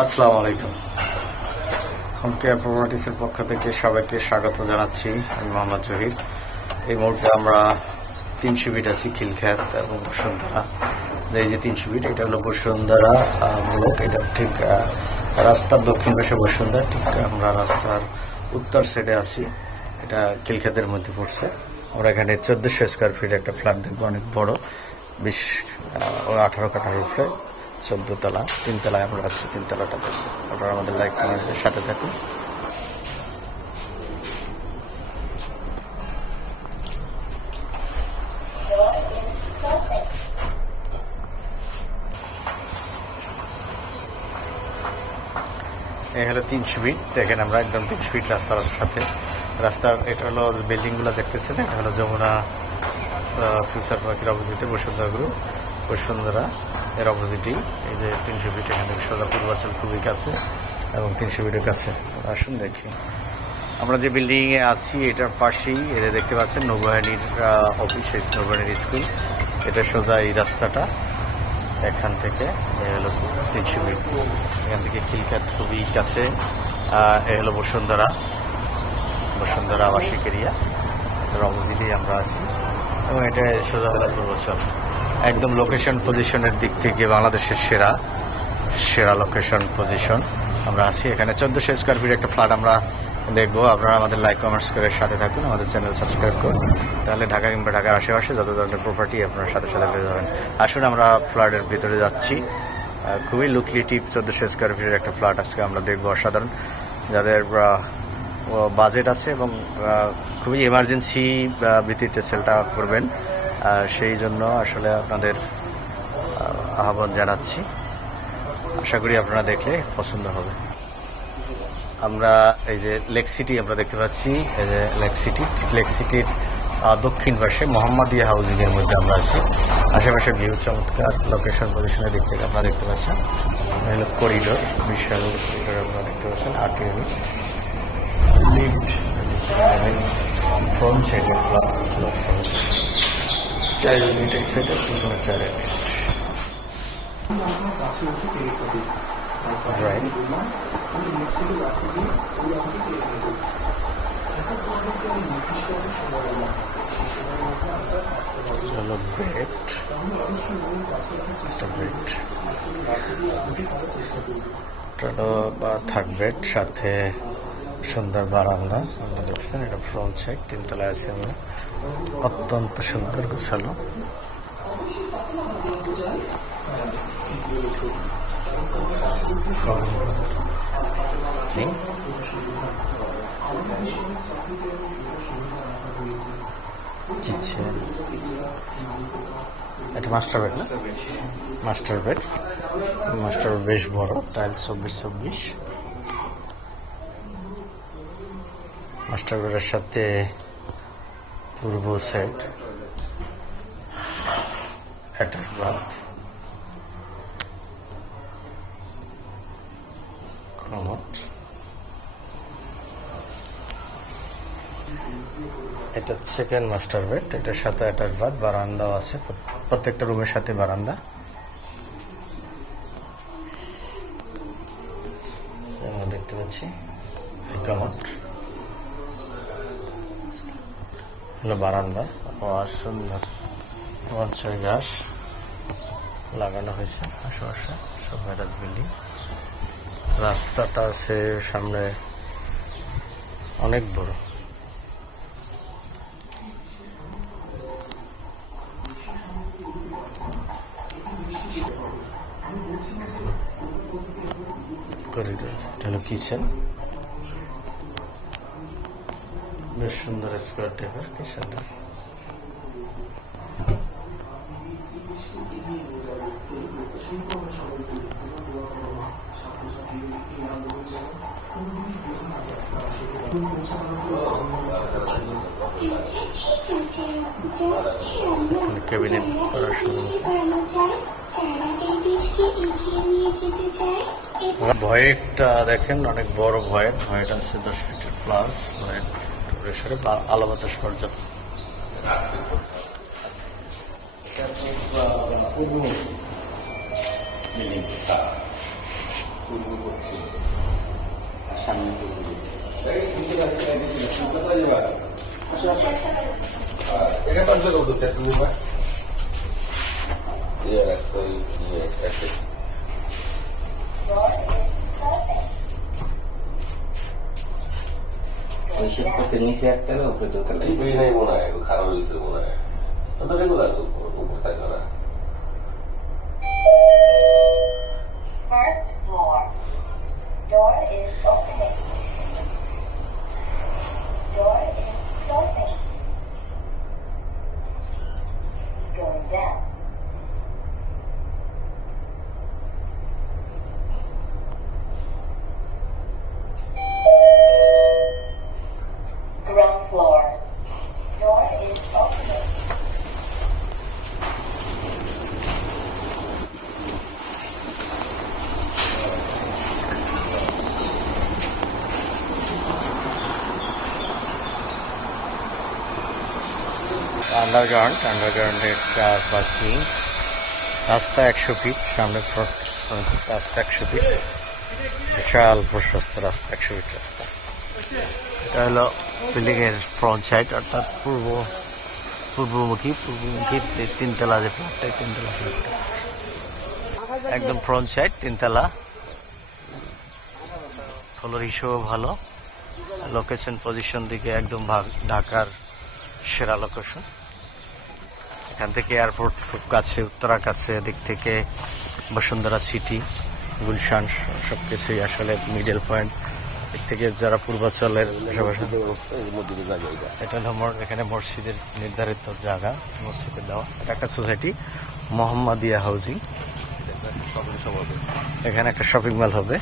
আসসালামু আলাইকুম। Home care প্রপার্টিসের পক্ষ থেকে সবাইকে স্বাগত জানাচ্ছি। আমি মোহাম্মদ জহির। এই মুহূর্তে আমরা 300 ফিট আছি খিলখ্যাত এবং বসুন্ধরা। এই যে 300 ফিট, এটা হলো বসুন্ধরা ব্লক। এটা ঠিক রাস্তার দক্ষিণ পাশে বসুন্ধরা, ঠিক আমরা রাস্তার উত্তর সাইডে আছি। এটা খিলখ্যাতের মধ্যে পড়ছে। আমরা এখানে 1400 স্কোয়ার ফিট একটা ফ্ল্যাট দেখবো, অনেক বড়, 18 কাঠার উপরে, 14 তলা, 3 তলায় আমরা আছি। 3 তলাটা দেখবো। আপনারা আমাদের লাইক কমেন্টের সাথে থাকুন। এই হলো 300 ফিট। দেখেন আমরা একদম 300 ফিট রাস্তার সাথে। রাস্তার এটা হলো বিল্ডিং গুলো দেখতেছেন, এটা হলো যমুনা ফিউচার পার্কের অপোজিটে বসুন্ধরা গ্রুপ। বসুন্ধরা এর অপোজিটেই এই যে 300 ফিট, এখান থেকে সোজা পূর্বাচল খুবই কাছে এবং 300 ফিটের কাছে। আসুন দেখি। আমরা যে বিল্ডিং এ আছি এটার পাশেই এটা দেখতে পাচ্ছেন নৌবাহিনীর অফিস, নৌবাহিনীর স্কুল। এটা সোজা এই রাস্তাটা, এখান থেকে হলো 300 ফিট। এখান থেকে খিলখ্যাত খুবই কাছে। এ হলো বসুন্ধরা আবাসিক এরিয়া, এর অপোজিটেই আমরা আছি এবং এটা সোজা হলো পূর্বাচল। একদম লোকেশন পজিশনের দিক থেকে বাংলাদেশের সেরা লোকেশন পজিশন আমরা আছি। এখানে 1400 স্কোয়ার ফিট একটা ফ্ল্যাট আমরা দেখবো। আপনারা আমাদের লাইক কমেন্টস করে সাথে থাকুন, আমাদের চ্যানেল সাবস্ক্রাইব করুন, তাহলে ঢাকা কিংবা ঢাকার আশেপাশে যত ধরনের প্রপার্টি আপনার সাথে পেয়ে যাবেন। আসুন আমরা ফ্ল্যাটের ভিতরে যাচ্ছি। খুবই লুক্রেটিভ 1400 স্কোয়ার ফিটের একটা ফ্ল্যাট আজকে আমরা দেখবো। অসাধারণ, যাদের বাজেট আছে এবং খুবই এমার্জেন্সি ভিত্তিতে সেলটা করবেন, সেই জন্য আসলে আপনাদের আহ্বান জানাচ্ছি। আশা করি আপনারা দেখলে পছন্দ হবে। আমরা এই যে লেক সিটি আমরা দেখতে পাচ্ছি, এই যে লেক সিটির দক্ষিণ পাশে মোহাম্মদিয়া হাউজিং এর মধ্যে আমরা আছি। আশেপাশে ভিউ চমৎকার, লোকেশন পজিশনের দিক থেকে আপনারা দেখতে পাচ্ছেন। করিডোর, বিশাল করিডোর আপনারা দেখতে পাচ্ছেন। 8 ইউনিট লিফট, ফ্রন্ট সাইডে 4 ইউনিট, এক সাইডে পিছনে 4 ইউনিট। Right. হলো বেড, থার্ড বেড, সাথে সুন্দর বারান্দা আমরা দেখছেন। এটা ফ্রন্ট সাইড, 3 তলায় আছে আমরা। অত্যন্ত সুন্দর গোছালো। কিচেন, এটা মাস্টার বেড না? মাস্টার বেড বেশ বড়, টাইল 24-24। মাস্টার বেডের সাথে পূর্ব সাইড অ্যাটাচ বাথ, এটা সেকেন্ড মাস্টার বেড। এটার সাথে অ্যাটাচ বাথ, বারান্দাও আছে, প্রত্যেকটা রুমের সাথে বারান্দা। আমরা দেখতে পাচ্ছি হলো বারান্দা। সুন্দর মঞ্চের গাছ লাগানো হয়েছে আশেপাশে, সব ম্যারাজ বিল্ডিং। রাস্তাটা আছে সামনে, অনেক বড়। এটা হলো কিচেন, বেশ সুন্দর স্কোয়ার টাইপের কিচেনটা। ক্যাবিনেট করার ভয়েটটা দেখেন, অনেক বড় ভয়েট আছে 10 ফিটের প্লাস। আলো বাতাস পর্যাপ্ত। পূর্ব করছে আর সামনে পূর্ব করছে এটা কোন জায়গা উঠতে তুমি নিচে একতলা উপরে দোতলা নাই মনে হয় খারাপ হয়েছে মনে হয় রেগুলার উপর থাকে না First floor. Door is opening. Door is closing. Going down. Ground floor. Door is opening. আন্ডারগ্রাউন্ডের কার পার্কিং রাস্তা 100 ফিট সামনে রাস্তা 100 ফিট বিশাল প্রশস্ত রাস্তা 100 ফিট রাস্তা এটা হলো বিল্ডিং এর ফ্রন্ট সাইড অর্থাৎ পূর্বমুখী তিনতলা যে ফ্ল্যাটটা তিনতলা ফ্ল্যাটটা একদম ফ্রন্ট সাইড তিনতলা ফ্লোর হিসেবেও ভালো লোকেশন পজিশন দিকে একদম ঢাকার সেরা লোকেশন এখান থেকে এয়ারপোর্ট খুব কাছে উত্তরা কাছে দিক থেকে বসুন্ধরা সিটি গুলশান সবকিছুই আসলে মিডল পয়েন্ট দিক থেকে যারা পূর্বাঞ্চলের এটা হলো এখানে মসজিদের নির্ধারিত জায়গা মসজিদের দেওয়া এটা একটা সোসাইটি মোহাম্মদিয়া হাউজিং এখানে একটা শপিং মল হবে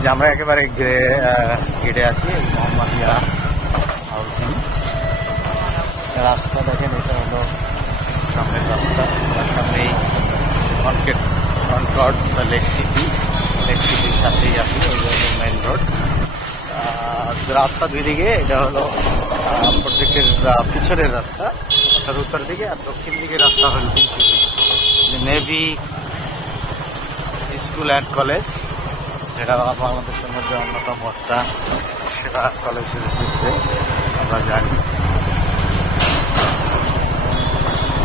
যে আমরা একেবারে গেটে আছি মোহাম্মদিয়া হাউজিং রাস্তা দেখেন এটা হলো সামনের রাস্তা সামনেই কনকর্ড বা লেক সিটির সাথেই আছি ওই হলো মেইন রোড রাস্তা দুই দিকে এটা হলো প্রজেক্টের পিছনের রাস্তা অর্থাৎ উত্তর দিকে আর দক্ষিণ দিকে রাস্তা হল নেভি স্কুল অ্যান্ড কলেজ যেটা বাংলাদেশের মধ্যে অন্যতম একটা সেরা কলেজের ভিতরে আমরা জানি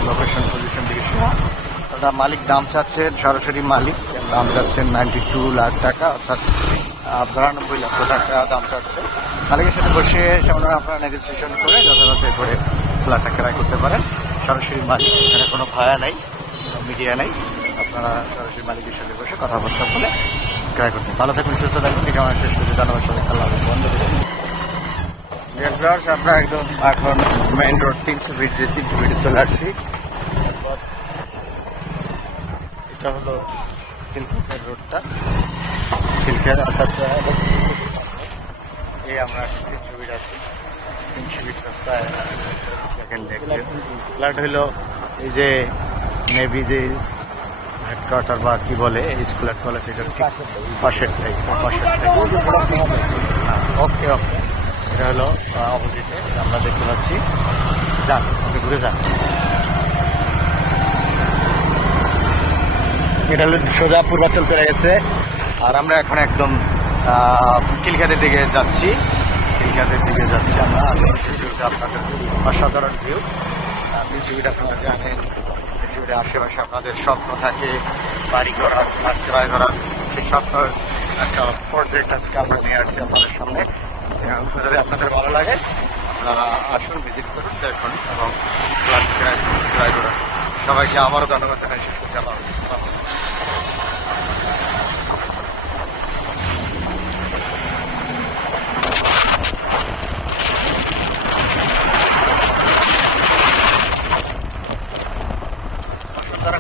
লোকেশন পজিশন থেকে সেরা দাদা মালিক দাম চাচ্ছেন সরাসরি মালিক দাম চাচ্ছেন 92 লাখ টাকা অর্থাৎ 92 লক্ষ টাকা দাম চাচ্ছে মালিকের সাথে বসে সামনে আপনারা নেগোসিয়েশন করে যথাযথ করে ফ্ল্যাটটা ক্রয় করতে পারেন সরাসরি মালিক এখানে কোনো ভাড়া নাই মিডিয়া নাই আপনারা সরাসরি মালিকের সাথে বসে কথাবার্তা বলে ক্রয় করতে ভালো থাকুন সুস্থ থাকুন ঠিক আমার শেষ করতে ধন্যবাদ সবাই আল্লাহ বন্ধ আমরা একদম এখন মেইন রোড 300 ফিট চলে আসছি এটা হলো খিলখের রোডটা খিলখের অর্থাৎ এই আমরা 300 ফিট আছি 300 ফিট রাস্তায় দেখেন ফ্ল্যাট হইলো এই যে নেভি যে হেডকোয়ার্টার বা কি বলে স্কুল অ্যান্ড কলেজ এটার ঠিক পাশেরটাই ওকে ওকে এটা হলো অপোজিটে আমরা দেখতে পাচ্ছি যান আপনি ঘুরে যান এটা হলো সোজা পূর্বাঞ্চল চলে গেছে আর আমরা এখন একদম খিলখাতের দিকে যাচ্ছি আমরা আপনাদের অসাধারণ ভিউ পৃথিবীটা আপনারা জানেন পৃথিবীর আশেপাশে আপনাদের স্বপ্ন থাকে বাড়ি করার ক্রয় করার সেই স্বপ্ন একটা প্রজেক্ট আজকে আমরা নিয়ে আসছি আপনাদের সামনে যদি আপনাদের ভালো লাগে আপনারা আসুন ভিজিট করুন দেখুন এবং ক্রয় করুন সবাইকে আমারও ধন্যবাদ জানাই শেষ করছি আল্লাহ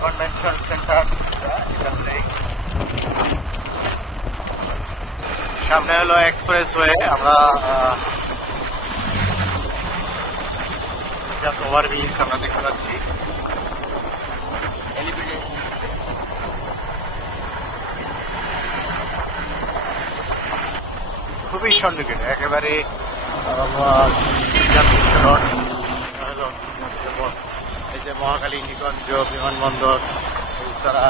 কনভেনশন সেন্টার সামনে হলো এক্সপ্রেসওয়ে আমরা ওভারব্রিজ আমরা দেখতে পাচ্ছি খুবই সন্নিকটে একেবারে এই যে মহাখালী নিগঞ্জ বিমানবন্দর উত্তরা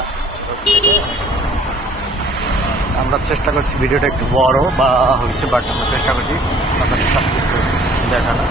আমরা চেষ্টা করছি ভিডিওটা একটু বড় বা হয়েছে, বাট আমরা চেষ্টা করছি আপনাদের সব কিছু দেখানো।